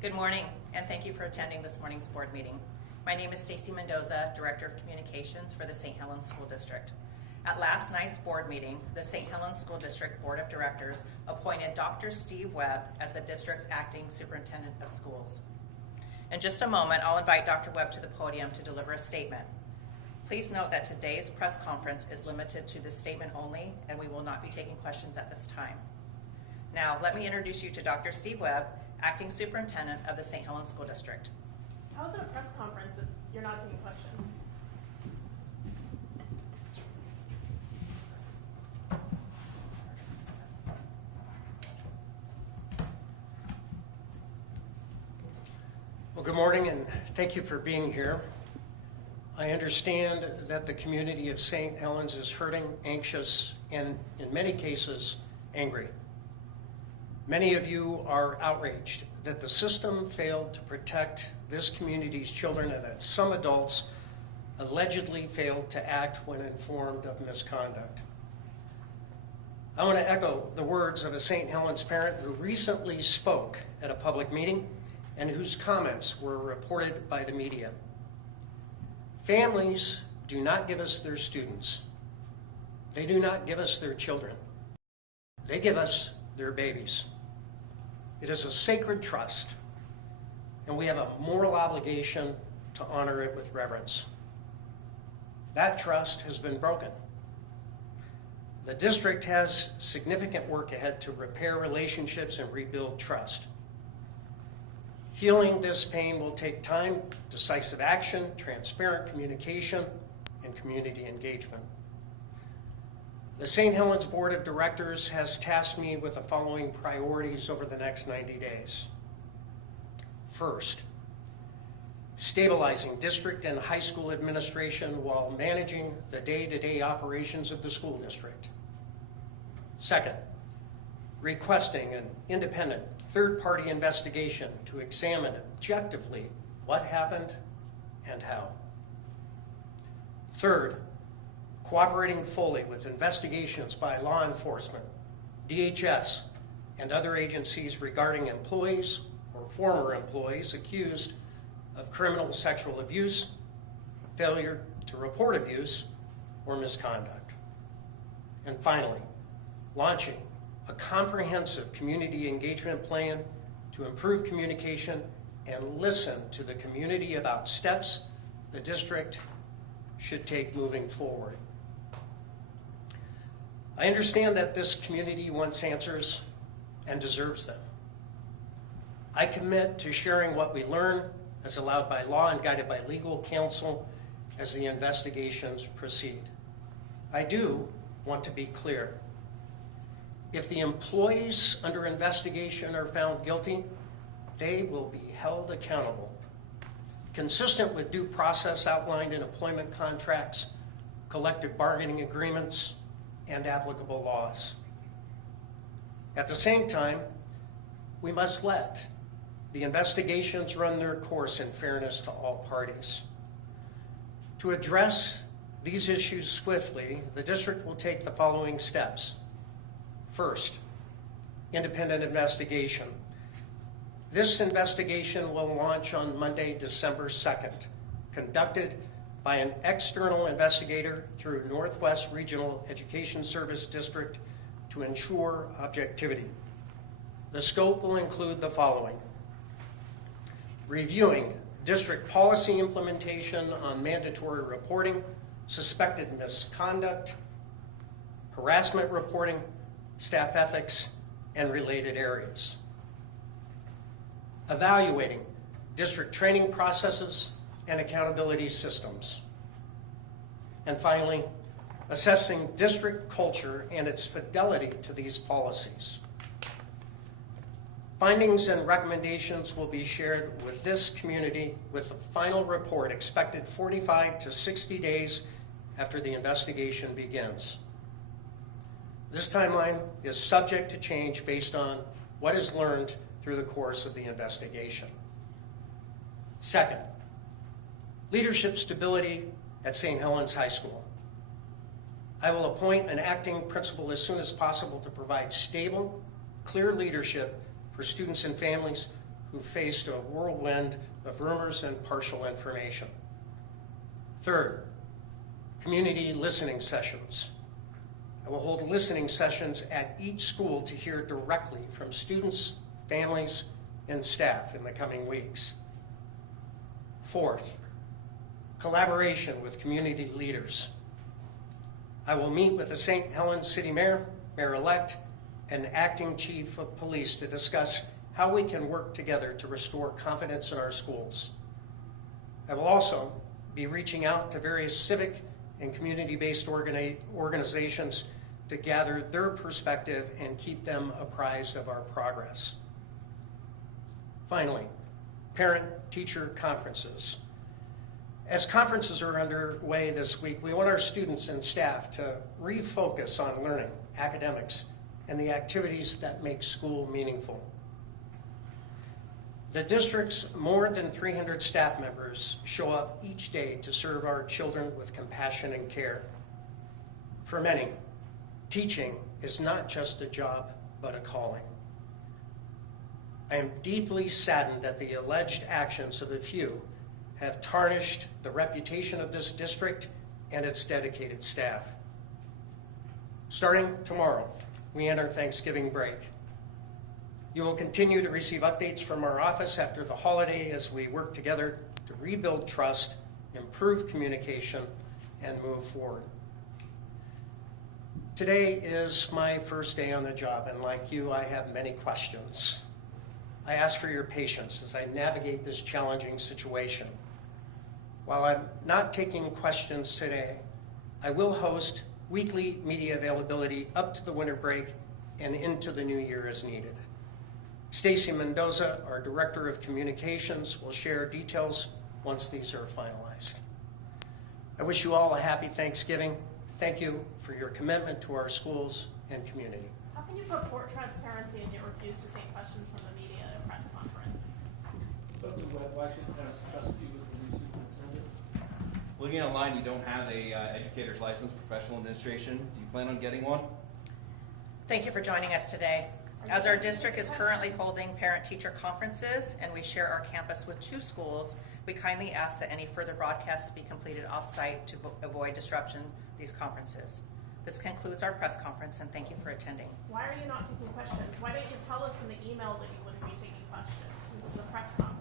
Good morning, and thank you for attending this morning's board meeting. My name is Stacy Mendoza, Director of Communications for the St. Helens School District. At last night's board meeting, the St. Helens School District Board of Directors appointed Dr. Steve Webb as the district's acting superintendent of schools. In just a moment, I'll invite Dr. Webb to the podium to deliver a statement. Please note that today's press conference is limited to this statement only, and we will not be taking questions at this time. Now, let me introduce you to Dr. Steve Webb, acting superintendent of the St. Helens School District. How is it a press conference if you're not taking questions? Well, good morning, and thank you for being here. I understand that the community of St. Helens is hurting, anxious, and in many cases, angry. Many of you are outraged that the system failed to protect this community's children and that some adults allegedly failed to act when informed of misconduct. I want to echo the words of a St. Helens parent who recently spoke at a public meeting and whose comments were reported by the media. Families do not give us their students. They do not give us their children. They give us their babies. It is a sacred trust, and we have a moral obligation to honor it with reverence. That trust has been broken. The district has significant work ahead to repair relationships and rebuild trust. Healing this pain will take time, decisive action, transparent communication, and community engagement. The St. Helens Board of Directors has tasked me with the following priorities over the next 90 days. First, stabilizing district and high school administration while managing the day-to-day operations of the school district. Second, requesting an independent third-party investigation to examine objectively what happened and how. Third, cooperating fully with investigations by law enforcement, DHS, and other agencies regarding employees or former employees accused of criminal sexual abuse, failure to report abuse, or misconduct. And finally, launching a comprehensive community engagement plan to improve communication and listen to the community about steps the district should take moving forward. I understand that this community wants answers and deserves them. I commit to sharing what we learn as allowed by law and guided by legal counsel as the investigations proceed. I do want to be clear. If the employees under investigation are found guilty, they will be held accountable, consistent with due process outlined in employment contracts, collective bargaining agreements, and applicable laws. At the same time, we must let the investigations run their course in fairness to all parties. To address these issues swiftly, the district will take the following steps. First, independent investigation. This investigation will launch on Monday, December 2nd, conducted by an external investigator through Northwest Regional Education Service District to ensure objectivity. The scope will include the following: reviewing district policy implementation on mandatory reporting, suspected misconduct, harassment reporting, staff ethics, and related areas. Evaluating district training processes and accountability systems. And finally, assessing district culture and its fidelity to these policies. Findings and recommendations will be shared with this community with the final report expected 45 to 60 days after the investigation begins. This timeline is subject to change based on what is learned through the course of the investigation. Second, leadership stability at St. Helens High School. I will appoint an acting principal as soon as possible to provide stable, clear leadership for students and families who faced a whirlwind of rumors and partial information. Third, community listening sessions. I will hold listening sessions at each school to hear directly from students, families, and staff in the coming weeks. Fourth, collaboration with community leaders. I will meet with the St. Helens City Mayor, Mayor-elect, and Acting Chief of Police to discuss how we can work together to restore confidence in our schools. I will also be reaching out to various civic and community-based organizations to gather their perspective and keep them apprised of our progress. Finally, parent-teacher conferences. As conferences are underway this week, we want our students and staff to refocus on learning, academics, and the activities that make school meaningful. The district's more than 300 staff members show up each day to serve our children with compassion and care. For many, teaching is not just a job, but a calling. I am deeply saddened that the alleged actions of a few have tarnished the reputation of this district and its dedicated staff. Starting tomorrow, we enter Thanksgiving break. You will continue to receive updates from our office after the holiday as we work together to rebuild trust, improve communication, and move forward. Today is my first day on the job, and like you, I have many questions. I ask for your patience as I navigate this challenging situation. While I'm not taking questions today, I will host weekly media availability up to the winter break and into the new year as needed. Stacy Mendoza, our Director of Communications, will share details once these are finalized. I wish you all a happy Thanksgiving. Thank you for your commitment to our schools and community. How can you purport transparency and yet refuse to take questions from the media at a press conference? Why should parents trust you as the new superintendent? Looking online, you don't have a educator's license, professional administration. Do you plan on getting one? Thank you for joining us today. As our district is currently holding parent-teacher conferences and we share our campus with 2 schools, we kindly ask that any further broadcasts be completed off-site to avoid disruption these conferences. This concludes our press conference, and thank you for attending. Why are you not taking questions? Why didn't you tell us in the email that you wouldn't be taking questions? This is a press conference.